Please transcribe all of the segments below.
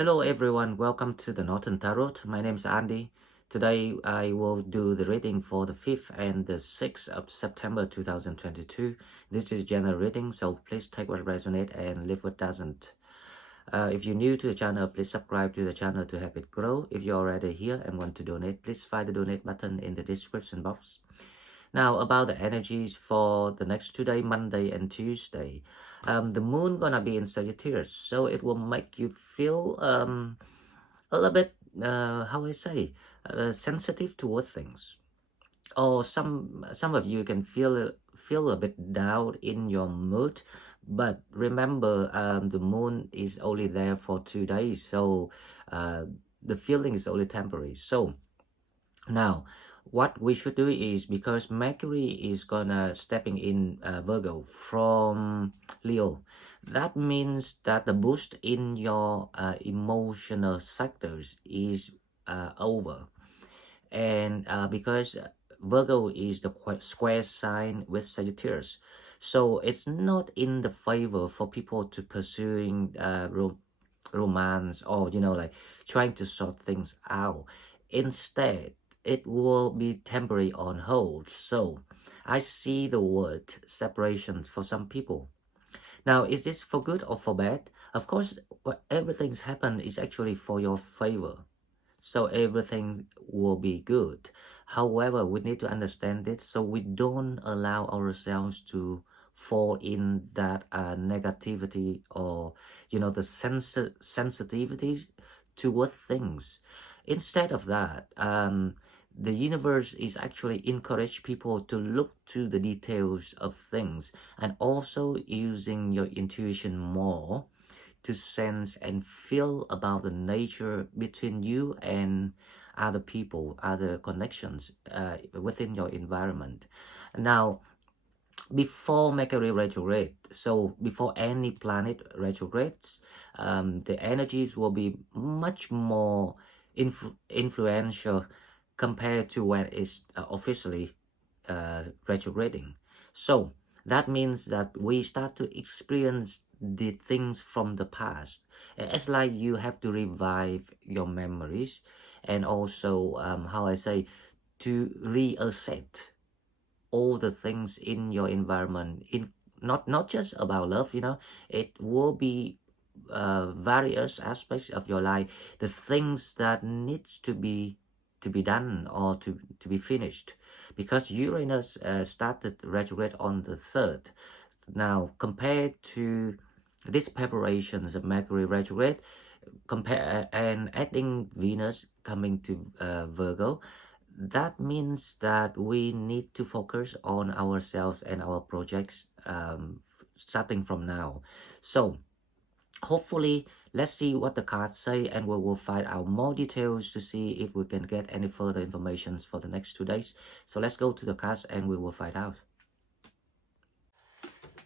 Hello everyone, welcome to the Northern Tarot. My name is Andy. Today I will do the reading for the 5th and the 6th of September 2022. This is general reading, so please take what resonates and leave what doesn't. If you're new to the channel, please subscribe to the channel to help it grow. If you're already here and want to donate, please find the donate button in the description box. Now about the energies for the next 2 days, Monday and Tuesday. The moon gonna be in Sagittarius, so it will make you feel a little bit, how I say, sensitive toward things. Or some of you can feel a bit down in your mood, but remember, the moon is only there for 2 days, so the feeling is only temporary. So now, what we should do is, because Mercury is gonna stepping in Virgo from Leo, that means that the boost in your emotional sectors is over. And because Virgo is the square sign with Sagittarius, so it's not in the favor for people to pursuing romance, or like trying to sort things out. Instead, it will be temporary on hold. So I see the word separation for some people. Now, is this for good or for bad? Of course, what everything's happened is actually for your favor, so everything will be good. However, we need to understand this so we don't allow ourselves to fall in that negativity, or the sensitivities toward things. Instead of that, the universe is actually encourage people to look to the details of things, and also using your intuition more to sense and feel about the nature between you and other people, other connections within your environment. Now, before Mercury retrograde, so before any planet retrogrades, the energies will be much more influential compared to when it's officially retrograding. So that means that we start to experience the things from the past. It's like you have to revive your memories, and also how I say, to reassess all the things in your environment, in not just about love. It will be various aspects of your life, the things that needs to be done, or to be finished, because Uranus started retrograde on the 3rd. Now, compared to these preparations of Mercury retrograde, compare and adding Venus coming to Virgo, that means that we need to focus on ourselves and our projects, starting from now. So hopefully, let's see what the cards say, and we will find out more details to see if we can get any further information for the next 2 days. So let's go to the cards and we will find out.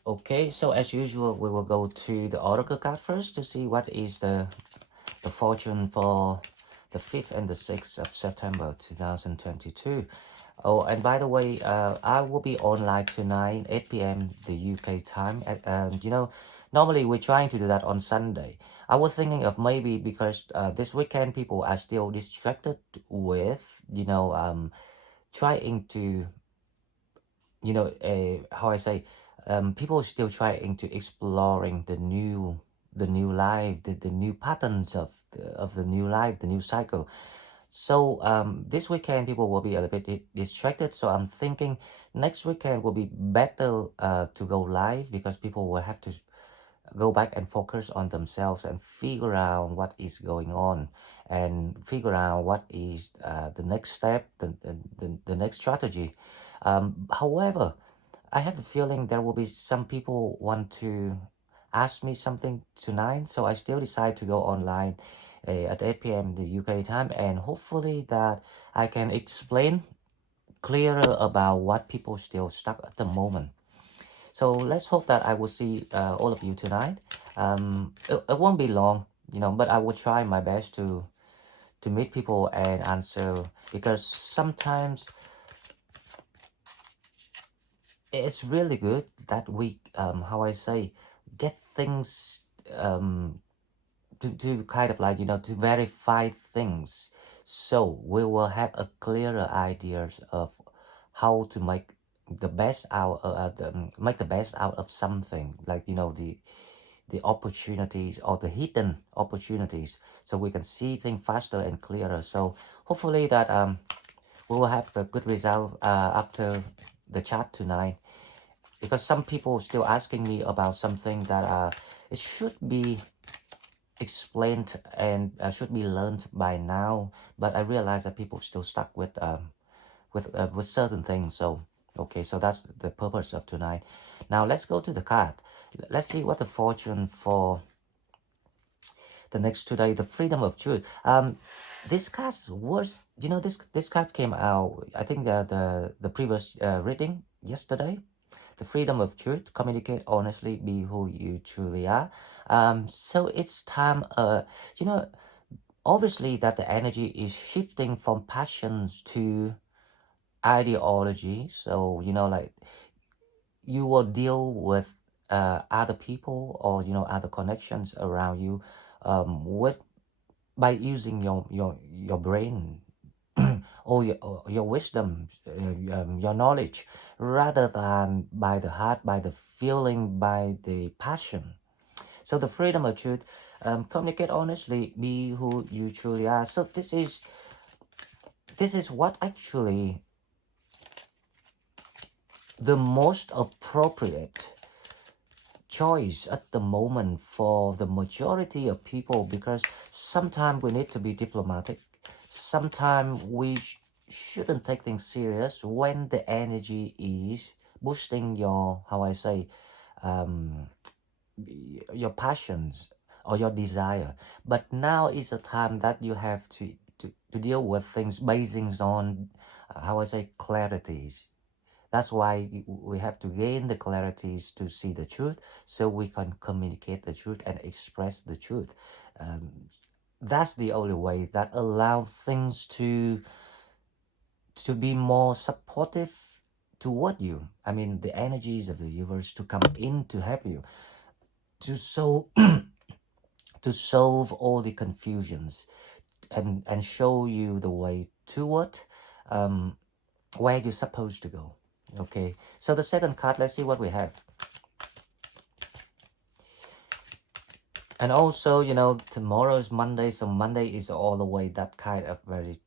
Okay, so as usual, we will go to the oracle card first to see what is the fortune for the 5th and the 6th of September 2022. Oh, and by the way, I will be online tonight, 8 p.m. the UK time. Normally we're trying to do that on Sunday. I was thinking of maybe, because this weekend people are still distracted with, trying to, how I say, people are still trying to exploring the new life, the new patterns of the new life, the new cycle. So this weekend people will be a little bit distracted. So I'm thinking next weekend will be better to go live, because people will have to go back and focus on themselves and figure out what is going on, and figure out what is the next step, the next strategy. However, I have the feeling there will be some people want to ask me something tonight, so I still decide to go online at 8 p.m. the UK time, and hopefully that I can explain clearer about what people still stuck at the moment. So let's hope that I will see all of you tonight. It won't be long, but I will try my best to meet people and answer, because sometimes it's really good that we how I say, get things to kind of like, to verify things. So we will have a clearer ideas of how to make the best out make the best out of something, like, the opportunities or the hidden opportunities, so we can see things faster and clearer. So hopefully that we will have a good result after the chat tonight, because some people still asking me about something that it should be explained and should be learned by now, but I realize that people still stuck with certain things. So okay, so that's the purpose of tonight. Now let's go to the card. Let's see what the fortune for the next 2 days. The freedom of truth. This card was, this card came out, I think, the previous reading yesterday. The freedom of truth. Communicate honestly. Be who you truly are. So it's time. Obviously that the energy is shifting from passions to ideology. So like, you will deal with other people, or other connections around you, with by using your brain, or your wisdom, your knowledge, rather than by the heart, by the feeling, by the passion. So the freedom of truth, communicate honestly, be who you truly are. So this is what actually the most appropriate choice at the moment for the majority of people, because sometimes we need to be diplomatic. Sometimes we shouldn't take things serious when the energy is boosting your, how I say, your passions or your desire. But now is a time that you have to deal with things basing on, how I say, clarities. That's why we have to gain the clarities to see the truth, so we can communicate the truth and express the truth. That's the only way that allows things to be more supportive toward you. I mean, the energies of the universe to come in to help you to solve to solve all the confusions, and show you the way toward where you're supposed to go. Okay, so the second card, let's see what we have. And also, tomorrow is Monday, so Monday is all the way that kind of very,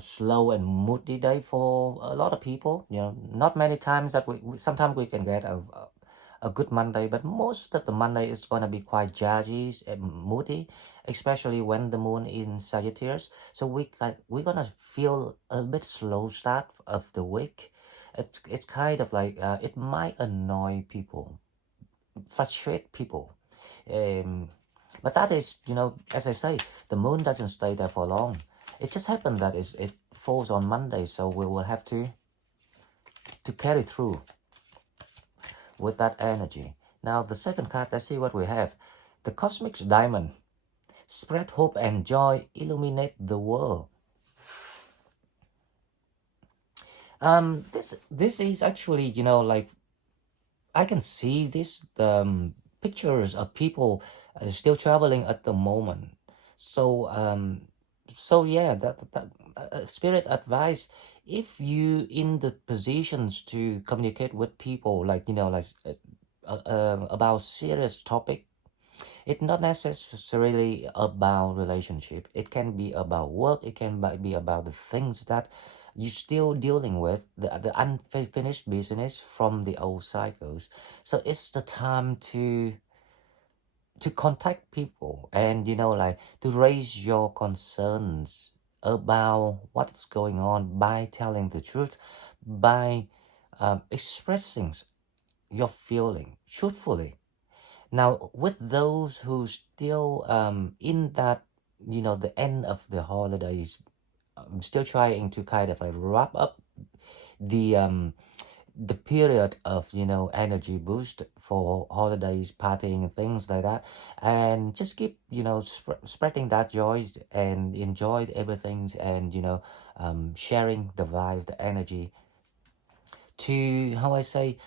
slow and moody day for a lot of people. Not many times that sometimes we can get a good Monday, but most of the Monday is going to be quite jazzy and moody, especially when the moon in Sagittarius. So we're going to feel a bit slow start of the week. It's kind of like, it might annoy people, frustrate people. But that is, as I say, the moon doesn't stay there for long. It just happened that it falls on Monday, so we will have to carry through with that energy. Now the second card, let's see what we have. The cosmic diamond. Spread hope and joy, illuminate the world. This is actually, like, I can see this pictures of people still traveling at the moment. So yeah, that spirit advice, if you in the positions to communicate with people, like, about serious topic, it's not necessarily about relationship. It can be about work. It can be about the things that you're still dealing with, the unfinished business from the old cycles. So it's the time to contact people, and like, to raise your concerns about what's going on by telling the truth, by expressing your feeling truthfully. Now, with those who still in that, the end of the holidays, still trying to kind of like wrap up the period of, energy boost for holidays, partying and things like that, and just keep, spreading that joy and enjoy everything, and sharing the vibe, the energy, to, how I say,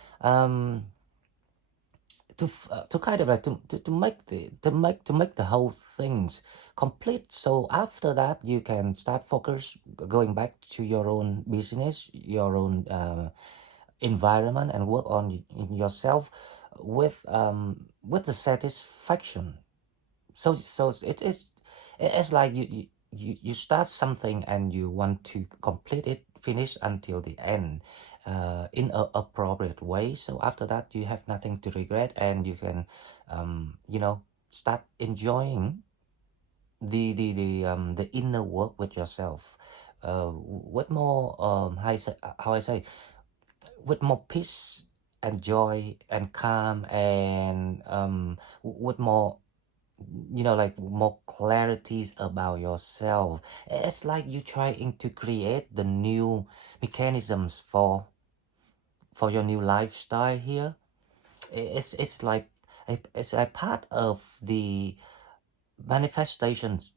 to kind of like to make the whole things complete. So after that, you can start focus going back to your own business, your own environment, and work on yourself with the satisfaction. So it's like you start something and you want to complete it, finish until the end, in a appropriate way. So after that, you have nothing to regret, and you can start enjoying the inner work with yourself, with more how I say, with more peace and joy and calm, and with more, like more clarities about yourself. It's like you trying to create the new mechanisms for your new lifestyle here. It's like it's a part of the manifestations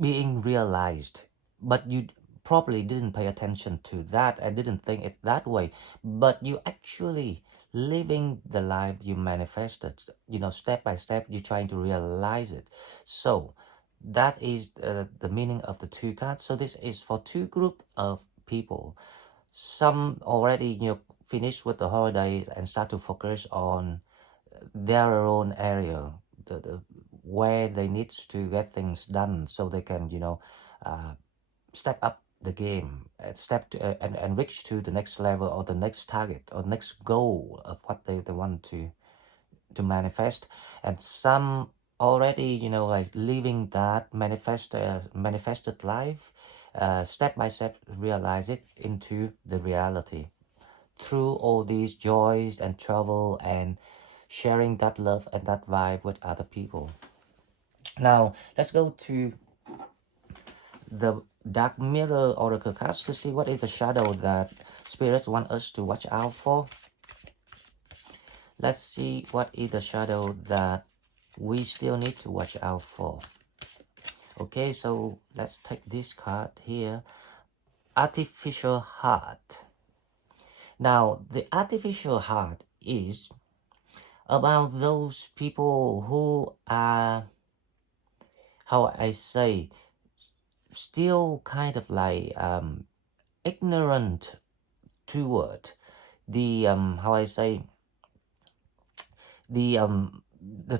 being realized, but you probably didn't pay attention to that and didn't think it that way, but you actually living the life you manifested, step by step you're trying to realize it. So that is the meaning of the two cards. So this is for two group of people. Some already finish with the holiday and start to focus on their own area, the where they need to get things done, so they can step up the game and and reach to the next level, or the next target, or next goal of what they want to manifest. And some already like living that manifested life, step by step realize it into the reality through all these joys and travel and sharing that love and that vibe with other people. Now let's go to the dark mirror oracle cards to see what is the shadow that spirits want us to watch out for. Let's see what is the shadow that we still need to watch out for. Okay, so let's take this card here, artificial heart. Now the artificial heart is about those people who are, how I say, still kind of like ignorant toward the how I say, the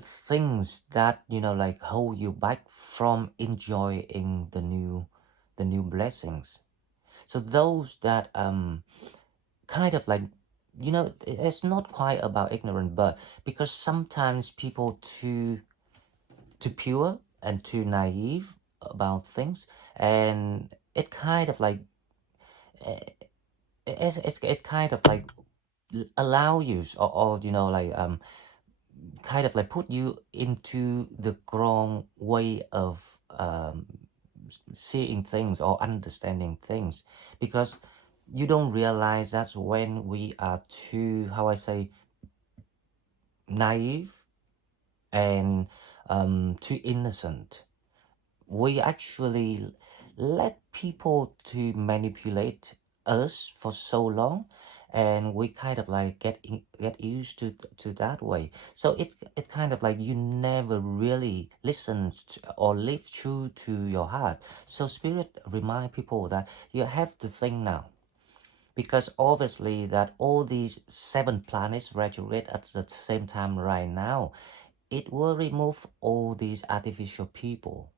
things that like hold you back from enjoying the new blessings. So those that kind of like, it's not quite about ignorant, but because sometimes people too pure and too naive about things, and it kind of like it kind of like allow you, or like kind of like put you into the wrong way of seeing things or understanding things, because you don't realize that's when we are too, how I say, naive and too innocent. We actually let people to manipulate us for so long, and we kind of like get used to that way. So it kind of like you never really listen or live true to your heart. So spirit remind people that you have to think now, because obviously that all these 7 planets retrograde at the same time right now, it will remove all these artificial people.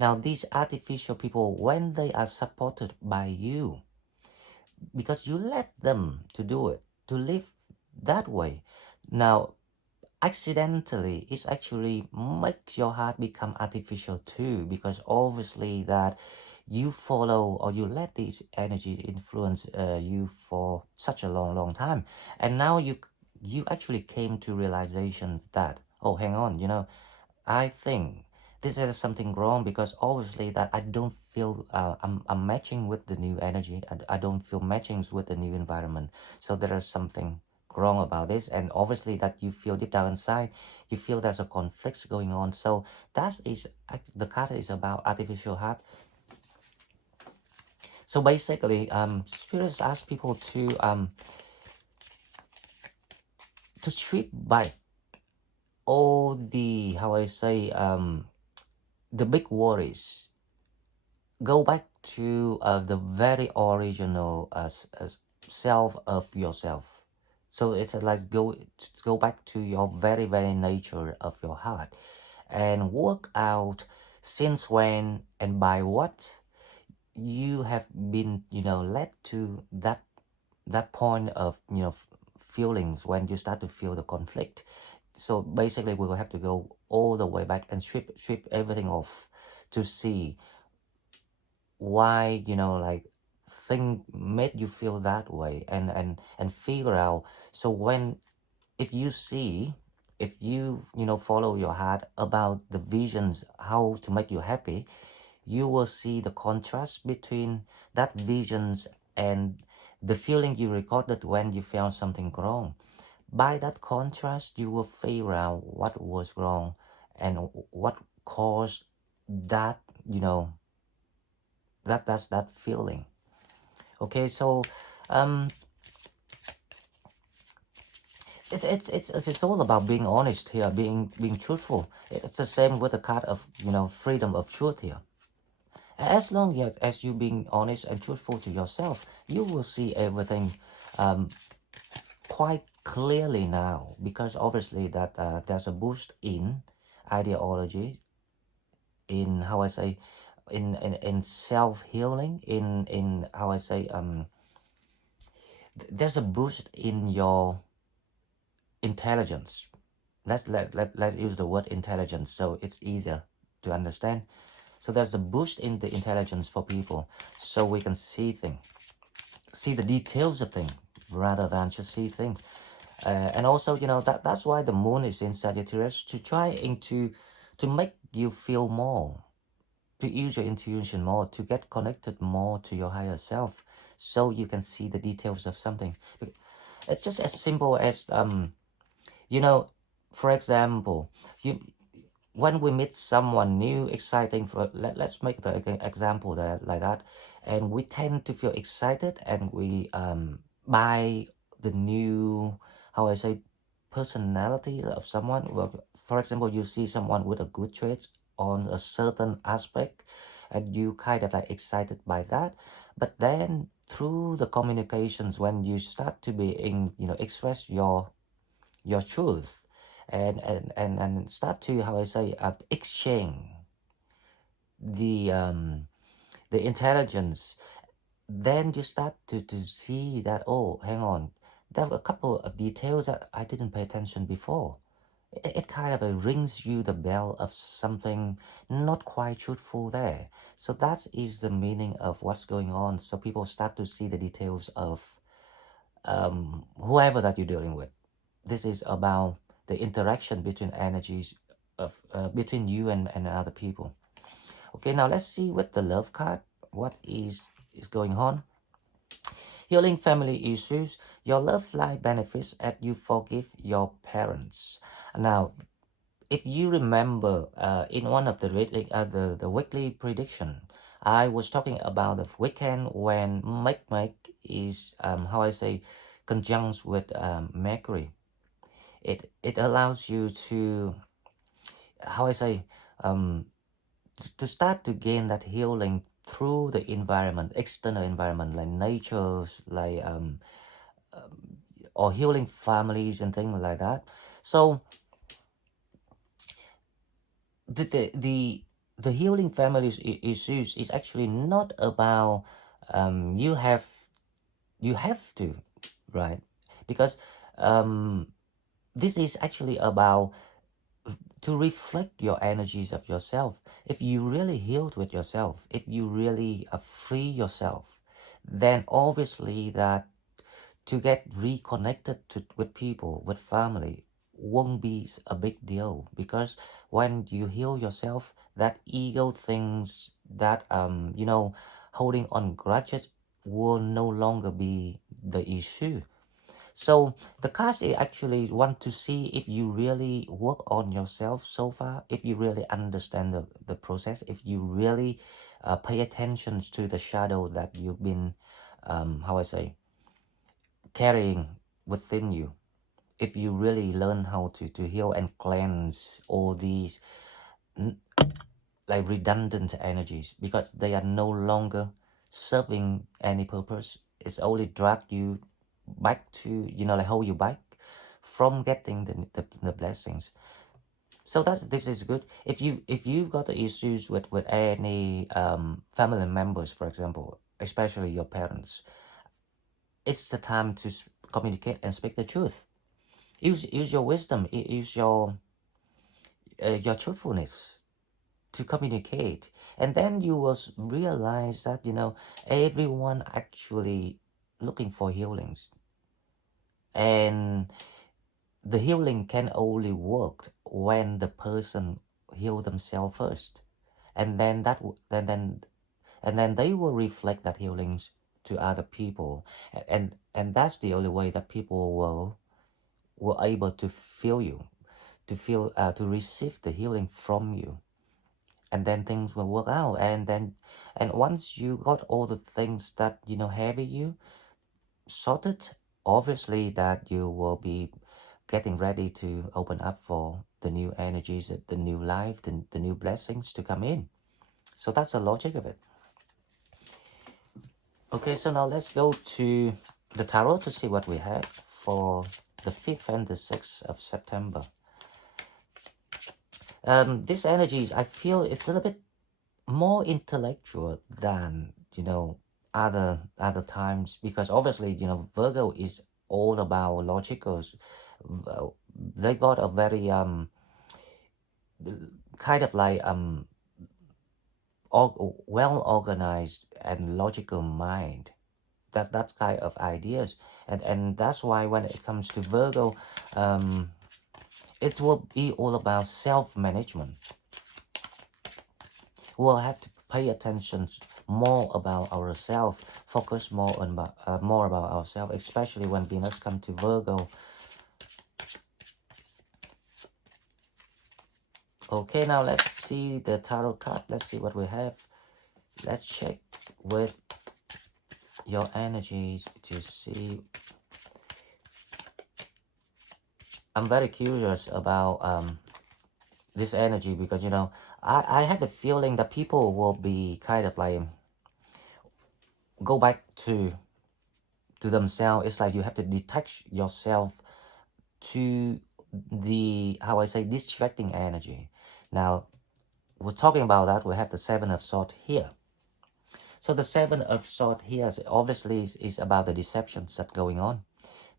Now these artificial people, when they are supported by you, because you let them to do it, to live that way, now accidentally it's actually makes your heart become artificial too, because obviously that you follow or you let this energy influence you for such a long time, and now you actually came to realizations that, oh, hang on, I think this is something wrong, because obviously that I don't feel I'm matching with the new energy. I don't feel matching with the new environment. So there is something wrong about this, and obviously that you feel deep down inside, you feel there's a conflict going on. So that is the card is about artificial heart. So basically, spirits ask people to to strip back all the, how I say, the big worries. Go back to the very original self of yourself. So it's like go back to your very nature of your heart, and work out since when and by what you have been, led to that point of, feelings when you start to feel the conflict. So basically we will have to go all the way back and strip everything off to see why, like, thing made you feel that way, and figure out. So when, if you see, if you, follow your heart about the visions how to make you happy, you will see the contrast between that visions and the feeling you recorded when you felt something wrong. By that contrast, you will figure out what was wrong and what caused that, that's that feeling. Okay, so um, it's all about being honest here, being truthful. It's the same with the card of, freedom of truth here. As long as you being honest and truthful to yourself, you will see everything quite clearly now, because obviously that there's a boost in ideology, in, how I say, in self-healing, in how I say, there's a boost in your intelligence. Let's use the word intelligence so it's easier to understand. So there's a boost in the intelligence for people, so we can see things, see the details of things rather than just see things. And also, that's why the moon is in Sagittarius, to try to make you feel more, to use your intuition more, to get connected more to your higher self, so you can see the details of something. It's just as simple as for example, when we meet someone new, exciting, let's make the example that like that, and we tend to feel excited, and we buy the new, how I say, personality of someone. Well, for example, you see someone with a good traits on a certain aspect, and you kind of like excited by that. But then through the communications, when you start to be in, express your truth, and start to, how I say, exchange the intelligence, then you start to see that, oh, hang on, there were a couple of details that I didn't pay attention before. It kind of rings you the bell of something not quite truthful there. So that is the meaning of what's going on. So people start to see the details of whoever that you're dealing with. This is about the interaction between energies of between you and other people. Okay, now let's see with the love card what is going on. Healing family issues. Your love life benefits as you forgive your parents. Now, if you remember, in one of the reading, the weekly prediction, I was talking about the weekend when Make is, how I say, conjunct with Mercury. It allows you to, how I say, to start to gain that healing through the environment, external environment, like nature, like or healing families and things like that. So the healing families issues is actually not about you have to, right? Because this is actually about to reflect your energies of yourself. If you really healed with yourself, if you really free yourself, then obviously that to get reconnected with people, with family, won't be a big deal, because when you heal yourself, that ego things, that holding on grudges will no longer be the issue. So the cards actually want to see if you really work on yourself so far, if you really understand the process, if you really pay attention to the shadow that you've been, how I say, carrying within you. if you really learn how to heal and cleanse all these like redundant energies, because they are no longer serving any purpose. It's only drag you back to, like hold you back from getting the blessings. So this is good. If you got the issues with any family members, for example, especially your parents, it's the time to communicate and speak the truth. Use your wisdom. Use your truthfulness to communicate, and then you will realize that everyone actually looking for healings, and the healing can only work when the person heal themselves first, and then then they will reflect that healings to other people, and that's the only way that people will able to feel you, to receive the healing from you, and then things will work out. And once you got all the things that heavy you sorted, obviously that you will be getting ready to open up for the new energies, the new life, the new blessings to come in. So that's the logic of it. Okay, so now let's go to the tarot to see what we have for the 5th and the 6th of September. This energies, I feel it's a little bit more intellectual than other times, because obviously Virgo is all about logicals. They got a very kind of like well organized and logical mind, that kind of ideas, and that's why when it comes to Virgo, it will be all about self-management. We'll have to pay attention more about ourselves, focus more about ourselves, especially when Venus comes to Virgo. Okay, now let's see the tarot card. Let's see what we have. Let's check with your energies to see. I'm very curious about this energy, because I have a feeling that people will be kind of like go back to themselves. It's like you have to detach yourself to the, how I say, distracting energy. Now we're talking about that. We have the 7 of Swords here. So the 7 of Swords here obviously is about the deceptions that's going on.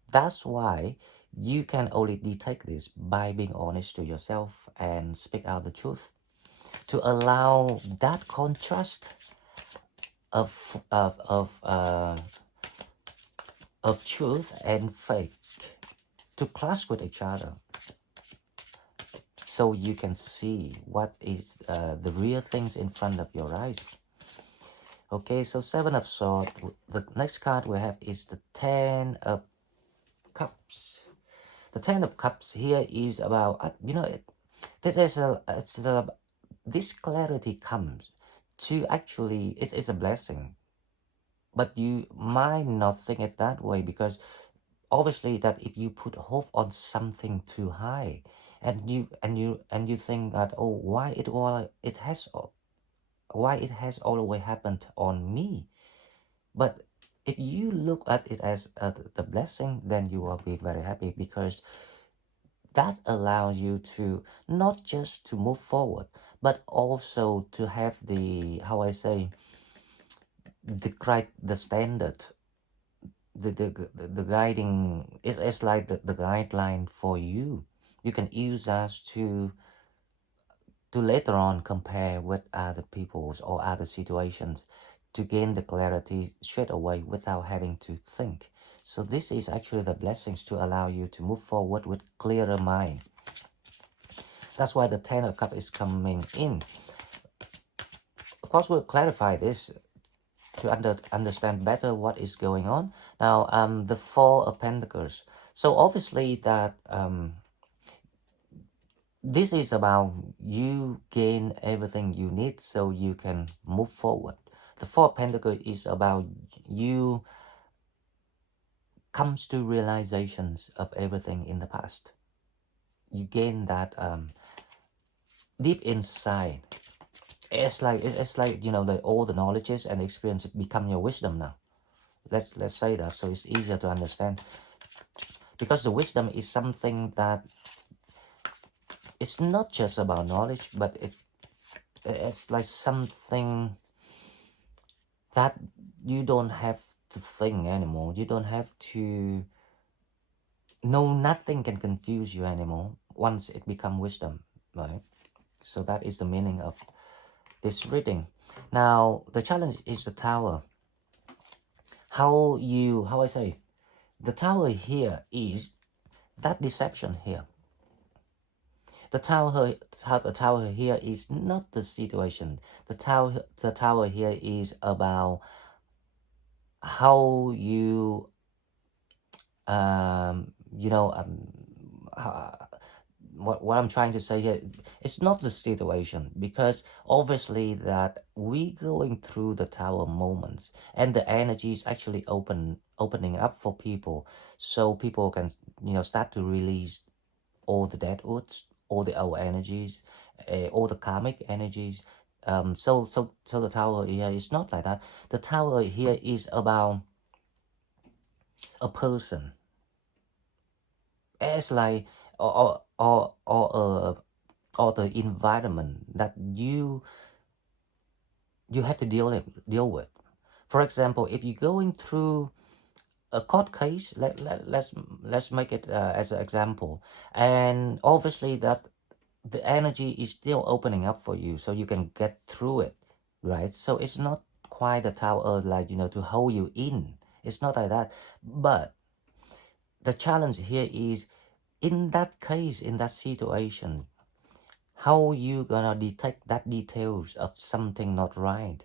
That's why you can only detect this by being honest to yourself and speak out the truth, to allow that contrast of truth and fake to clash with each other, so you can see what is the real things in front of your eyes. Okay, so 7 of Swords. The next card we have is the 10 of Cups. The 10 of Cups here is about, this clarity comes to actually, it's a blessing. But you might not think it that way, because obviously that if you put hope on something too high, and you think that, oh, why it has always happened on me. But if you look at it as the blessing, then you will be very happy, because that allows you to not just to move forward, but also to have the, how I say, the standard, the guiding. It's like the guideline for you. You can use us to later on compare with other people's or other situations, to gain the clarity straight away without having to think. So this is actually the blessings to allow you to move forward with clearer mind. That's why the 10 of Cups is coming in. Of course, we'll clarify this to understand better what is going on. Now, the 4 of Pentacles. So obviously that this is about you gain everything you need so you can move forward. The 4 of Pentacles is about you comes to realizations of everything in the past. You gain that deep inside. It's like you know, all the knowledges and experience become your wisdom now. Let's say that, so it's easier to understand, because the wisdom is something that it's not just about knowledge, but it's like something that you don't have to think anymore. You don't have to know, nothing can confuse you anymore once it becomes wisdom, right? So that is the meaning of this reading. Now the challenge is the Tower. How I say, the Tower here is that deception here. The tower here is not the situation. The tower here is about how you you know, what I'm trying to say here, it's not the situation, because obviously that we going through the Tower moments, and the energy is actually opening up for people, so people can, you know, start to release all the dead woods, all the old energies, all the karmic energies. So the Tower here is not like that. The Tower here is about a person. It's like or the environment that you have to deal with. For example, if you're going through a court case, let's make it as an example, and obviously that the energy is still opening up for you, so you can get through it, right? So it's not quite the Tower, like, you know, to hold you in. It's not like that. But the challenge here is, in that case, in that situation, how you gonna detect that details of something not right?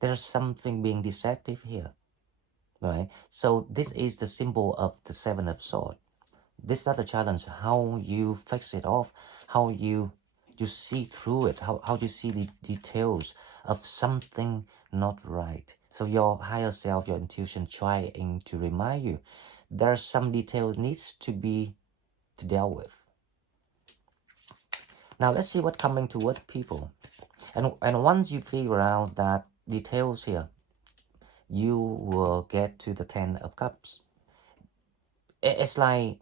There's something being deceptive here, right? So this is the symbol of the Seven of Swords. This is the challenge, how you fix it off, how you see through it, how you see the details of something not right. So your higher self, your intuition, trying to remind you there's some detail needs to be dealt with. Now let's see what's coming toward people. And once you figure out that details here, you will get to the Ten of Cups. It's like,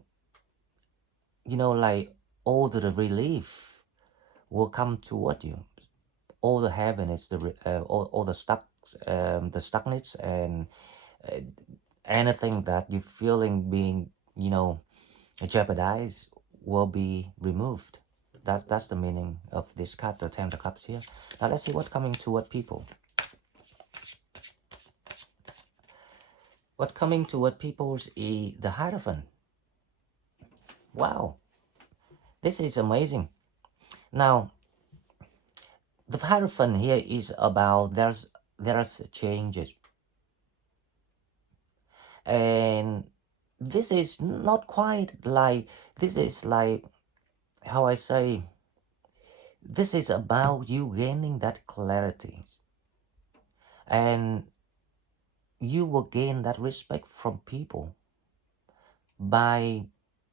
you know, like all the relief will come toward you. All the happiness, all the stuckness, and uh, anything that you're feeling being, you know, jeopardized will be removed. That's the meaning of this card, the Ten of Cups here. Now let's see what's coming toward people. What coming toward people is the Hierophant. Wow, this is amazing. Now, the Hierophant here is about there's changes, and this is not quite like, this is like, how I say, this is about you gaining that clarity, and you will gain that respect from people by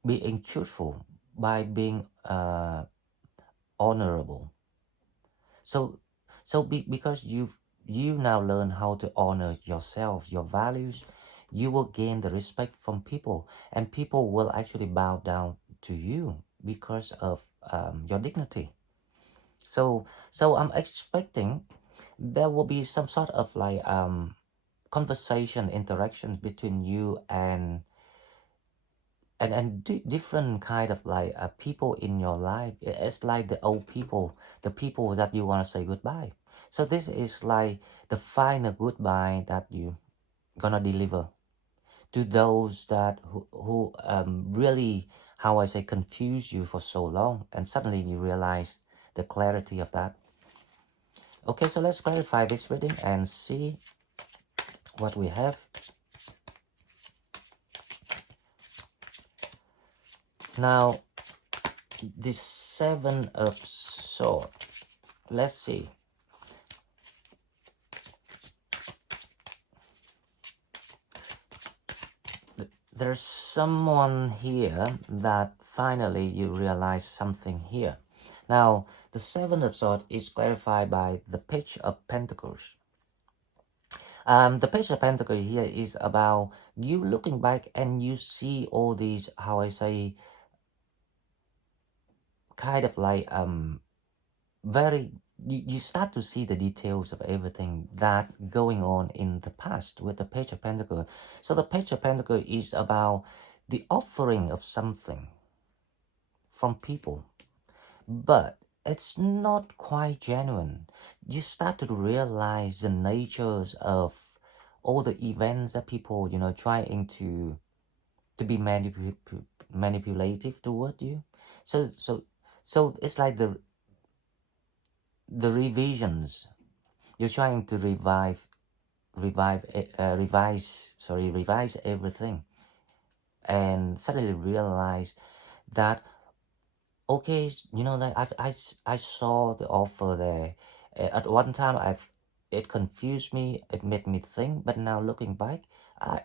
being truthful, by being honorable. So because you now learn how to honor yourself, your values, you will gain the respect from people, and people will actually bow down to you because of your dignity. So I'm expecting there will be some sort of like conversation, interactions between you and different kind of like people in your life. It's like the old people, the people that you want to say goodbye. So this is like the final goodbye that you gonna deliver to those that who really, how I say, confuse you for so long, and suddenly you realize the clarity of that. Okay, so let's clarify this reading and see what we have. Now, the Seven of Swords. Let's see. there's someone here that finally you realize something here. Now, the Seven of Swords is clarified by the Page of Pentacles. The Page of Pentacles here is about you looking back and you see all these, how I say, kind of like very you start to see the details of everything that going on in the past with the Page of Pentacles. So the Page of Pentacles is about the offering of something from people, but it's not quite genuine. You start to realize the natures of all the events that people, trying to be manipulative toward you. So it's like the revisions. You're trying to revise everything, and suddenly realize that, okay, that I saw the offer there. At one time, it confused me, it made me think, but now looking back, I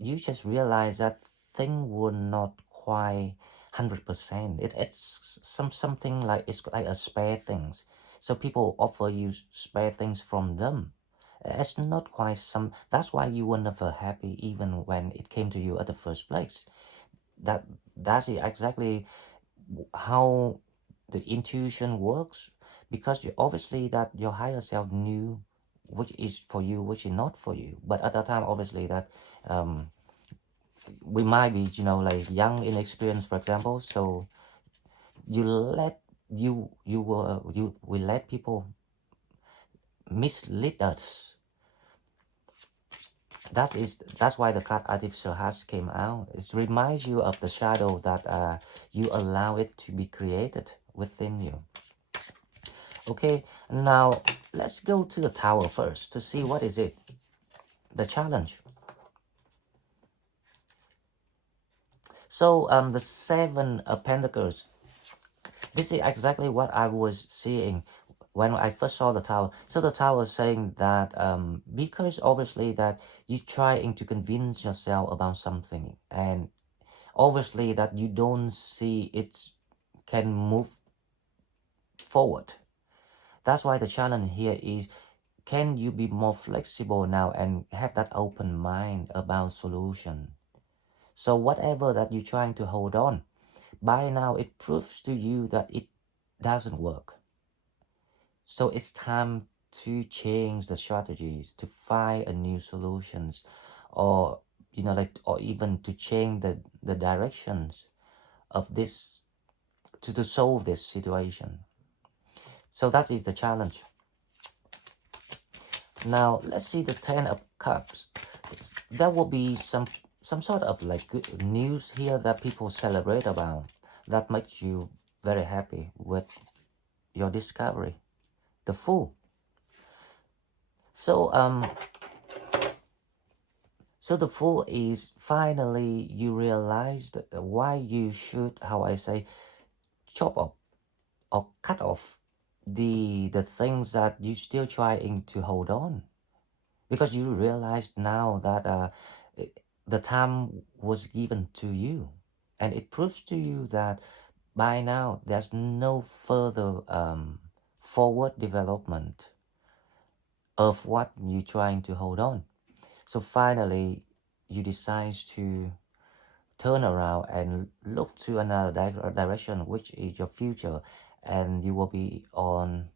you just realize that thing were not quite 100%. It's something like, it's like a spare things. So people offer you spare things from them. It's not quite some. That's why you were never happy, even when it came to you at the first place. That's exactly how the intuition works, because you obviously that your higher self knew which is for you, which is not for you. But at that time, obviously that we might be, like young, inexperienced, for example. So you let we let people mislead us. That's why the card artificial has came out. It reminds you of the shadow that you allow it to be created within you. Okay, now let's go to the Tower first to see what is it, the challenge. So the Seven of Pentacles, this is exactly what I was seeing when I first saw the Tower. So the Tower is saying that because obviously that you're trying to convince yourself about something, and obviously that you don't see it can move forward. That's why the challenge here is, can you be more flexible now and have that open mind about solution? So whatever that you're trying to hold on, by now it proves to you that it doesn't work. So it's time to change the strategies, to find a new solutions, or or even to change the directions of this to solve this situation. So that is the challenge. Now let's see the Ten of Cups. There will be some sort of like good news here that people celebrate about, that makes you very happy with your discovery. The Fool. So so the Fool is finally you realize that why you should, how I say, chop off or cut off the things that you still trying to hold on, because you realize now that the time was given to you, and it proves to you that by now there's no further forward development of what you're trying to hold on. So finally you decide to turn around and look to another direction, which is your future, and you will be on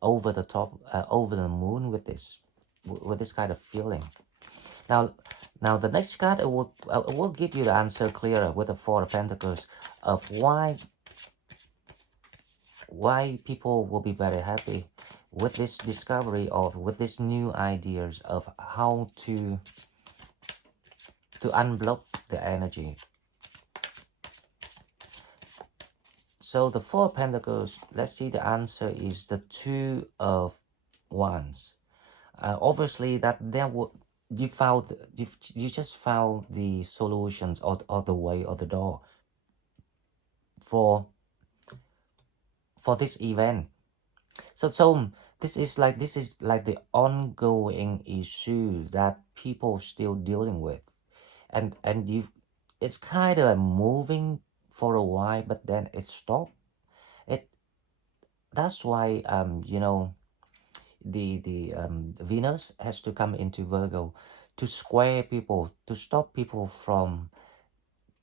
over the top, over the moon with this kind of feeling. Now the next card, I will give you the answer clearer with the Four of Pentacles of why people will be very happy with this discovery, of with these new ideas of how to unblock the energy. So the Four of Pentacles, let's see, the answer is the Two of Wands. Obviously that there would you just found the solutions or the way or the door for this event. So this is like the ongoing issues that people still dealing with, and it's kind of moving for a while, but then it stopped. It That's why the Venus has to come into Virgo to square people, to stop people from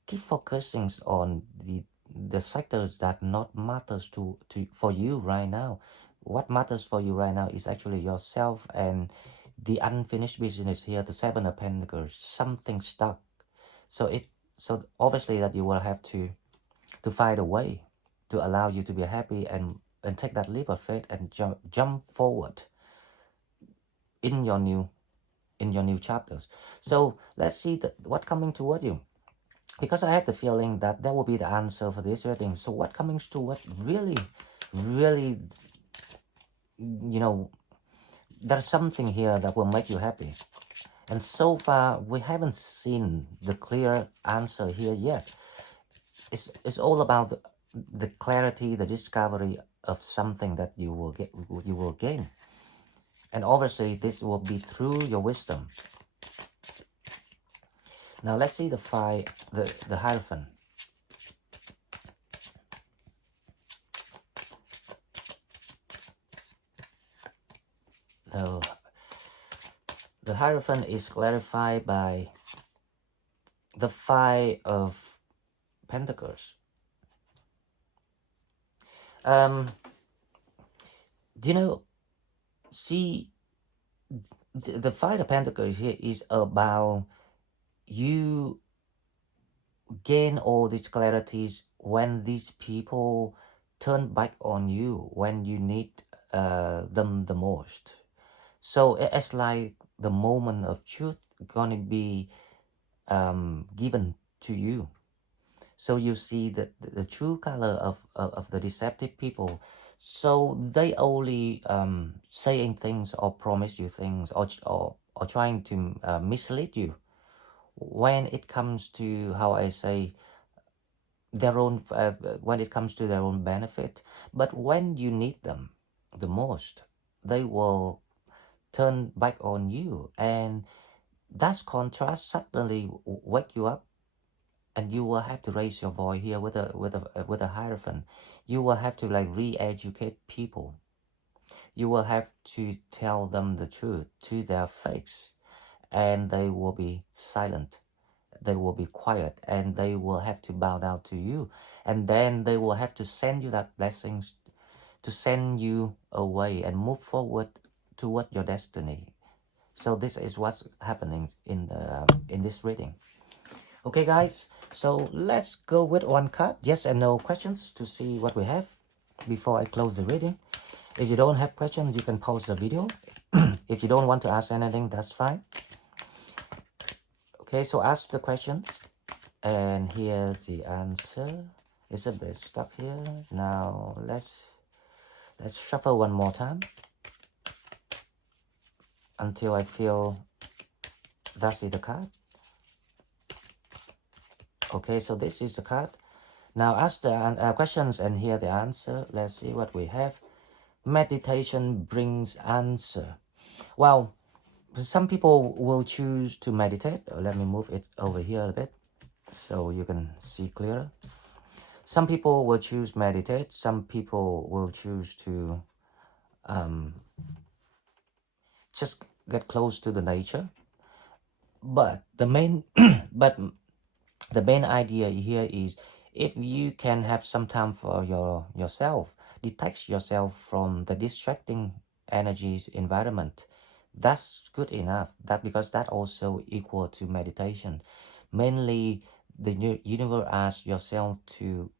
keep focusing on the sectors that not matters to for you right now. What matters for you right now is actually yourself and the unfinished business here, the Seven of Pentacles, something stuck. So obviously that you will have to find a way to allow you to be happy and take that leap of faith and jump forward in your new chapters. So let's see what coming toward you, because I have the feeling that will be the answer for this reading. So what coming toward really, there's something here that will make you happy. And so far we haven't seen the clear answer here yet. It's all about the clarity, the discovery of something that you will gain. And obviously this will be through your wisdom. Now let's see the Hierophant. The Hierophant is clarified by the Five of Pentacles. See, the Five of Pentacles here is about you gain all these clarities when these people turn back on you when you need them the most. So it's like the moment of truth gonna be given to you. So you see the true color of the deceptive people. So they only saying things or promise you things or trying to mislead you when it comes to, how I say, their own when it comes to their own benefit. But when you need them the most, they will turn back on you, and that contrast suddenly wake you up, and you will have to raise your voice here with a Hierophant. You will have to like re-educate people. You will have to tell them the truth to their face, and they will be silent. They will be quiet, and they will have to bow down to you, and then they will have to send you that blessings to send you away and move forward toward your destiny. So this is what's happening in this reading. Okay guys, so let's go with one card, yes and no questions, to see what we have before I close the reading. If you don't have questions, you can pause the video. If you don't want to ask anything, that's fine. Okay, so ask the questions, and here's the answer. It's a bit stuck here. Now let's shuffle one more time until I feel that's the card. Okay, so this is the card. Now ask the questions and hear the answer. Let's see what we have. Meditation brings answer. Well, some people will choose to meditate. Let me move it over here a bit so you can see clearer. Some people will choose meditate. Some people will choose to just get close to the nature. But the main the main idea here is, if you can have some time for yourself, detach yourself from the distracting energies environment, that's good enough. Because that also equal to meditation. Mainly the universe asks yourself to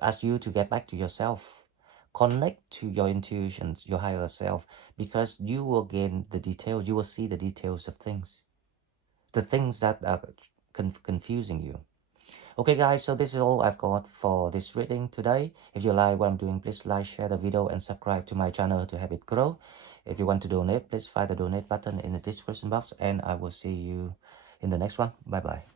ask you to get back to yourself, connect to your intuitions, your higher self, because you will gain the details. You will see the details of things, the things that are confusing you. Okay guys, so this is all I've got for this reading today. If you like what I'm doing, please like, share the video, and subscribe to my channel to help it grow. If you want to donate, please find the donate button in the description box, and I will see you in the next one. Bye bye.